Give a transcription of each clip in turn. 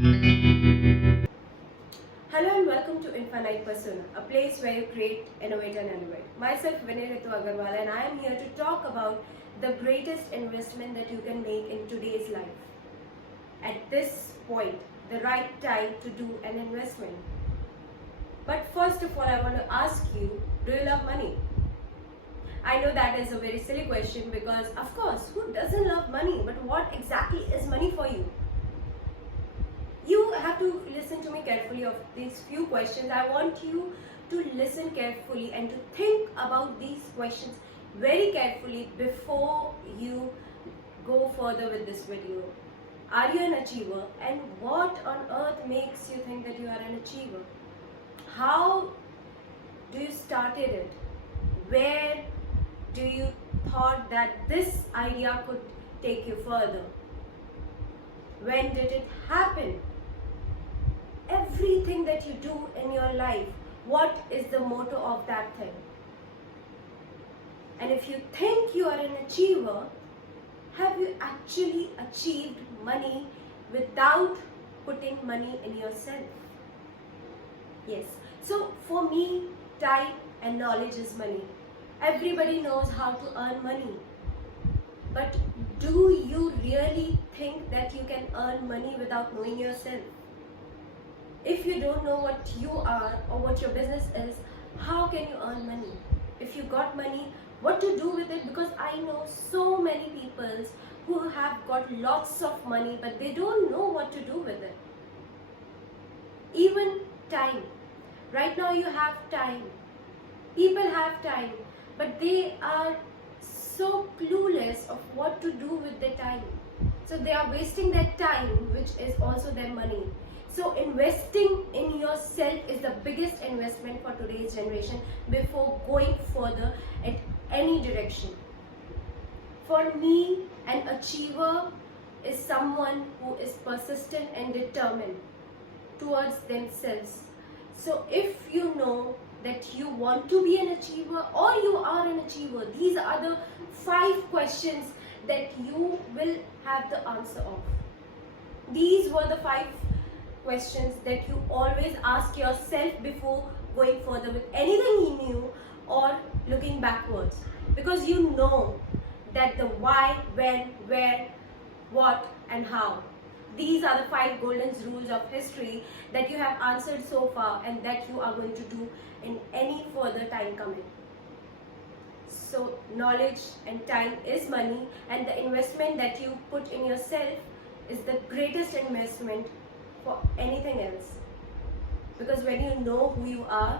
Hello and welcome to Infinite Persona, a place where you create, innovate and elevate. Myself Vinay Ritu Agarwal and I am here to talk about the greatest investment that you can make in today's life. At this point, the right time to do an investment. But first of all, I want to ask you, do you love money? I know that is a very silly question because of course, who doesn't love money? But what exactly is money for you? You have to listen to me carefully of these few questions. I want you to listen carefully and to think about these questions very carefully before you go further with this video. Are you an achiever? And what on earth makes you think that you are an achiever? How do you started it? Where do you thought that this idea could take you further? When did it happen? Everything that you do in your life, what is the motto of that thing? And if you think you are an achiever, have you actually achieved money without putting money in yourself? Yes. So for me, time and knowledge is money. Everybody knows how to earn money. But do you really think that you can earn money without knowing yourself? If you don't know what you are or what your business is, how can you earn money? If you got money, what to do with it? Because I know so many people who have got lots of money but they don't know what to do with it. Even time. Right now you have time. People have time, but they are so clueless of what to do with their time. So they are wasting their time, which is also their money. So investing in yourself is the biggest investment for today's generation before going further at any direction. For me, an achiever is someone who is persistent and determined towards themselves. So if you know that you want to be an achiever or you are an achiever, these are the 5 questions that you will have the answer of. These were the 5 questions that you always ask yourself before going further with anything new or looking backwards, because you know that the why, when, where, what and how, these are the 5 golden rules of history that you have answered so far and that you are going to do in any further time coming. So knowledge and time is money, and the investment that you put in yourself is the greatest investment for anything else. Because when you know who you are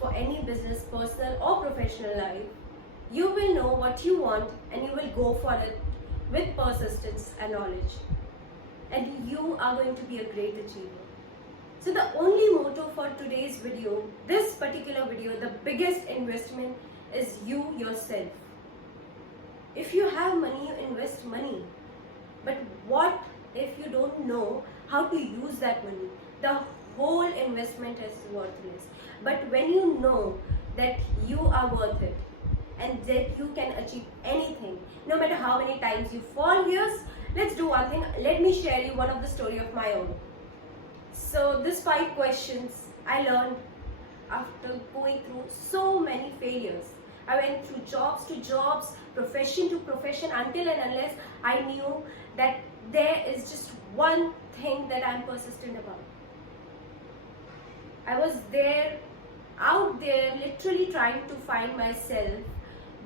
for any business, personal or professional life, you will know what you want and you will go for it with persistence and knowledge. And you are going to be a great achiever. So the only motto for today's video, this particular video, the biggest investment is you yourself. If you have money, you invest money. But what if you don't know how to use that money? The whole investment is worthless. But when you know that you are worth it and that you can achieve anything, no matter how many times you fall, here's, let's do one thing. Let me share you one of the story of my own. So these 5 questions I learned after going through so many failures. I went through jobs to jobs, profession to profession, until and unless I knew that there is just one thing that I'm persistent about. I was out there, literally trying to find myself,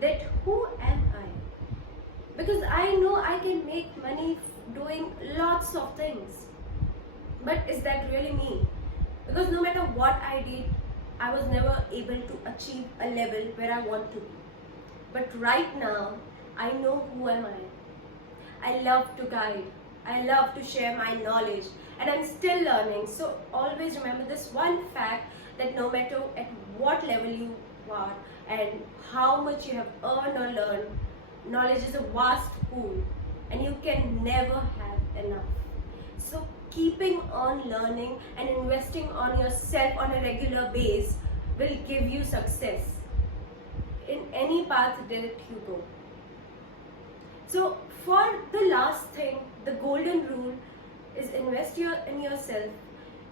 that who am I? Because I know I can make money doing lots of things. But is that really me? Because no matter what I did, I was never able to achieve a level where I want to be. But right now, I know who am I. I love to guide. I love to share my knowledge. And I'm still learning. So always remember this one fact, that no matter at what level you are and how much you have earned or learned, knowledge is a vast pool and you can never have enough. So keeping on learning and investing on yourself on a regular basis will give you success in any path that you go. So for the last thing, the golden rule is invest in yourself,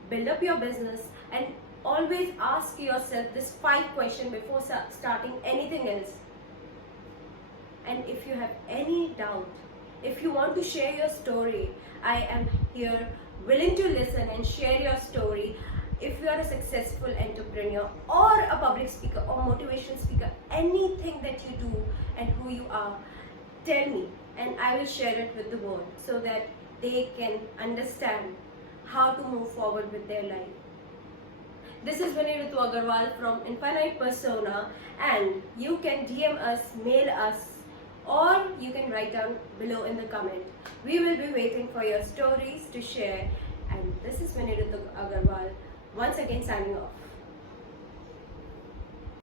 build up your business, and always ask yourself this 5 question before starting anything else. And if you have any doubt, if you want to share your story, I am here willing to listen and share your story. If you are a successful entrepreneur or a public speaker or motivational speaker, anything that you do and who you are, tell me and I will share it with the world so that they can understand how to move forward with their life. This is Vinay Ritu Agarwal from Infinite Persona, and you can DM us, mail us, or you can write down below in the comment. We will be waiting for your stories to share. And this is Vinay Ritu Agarwal, once again signing off.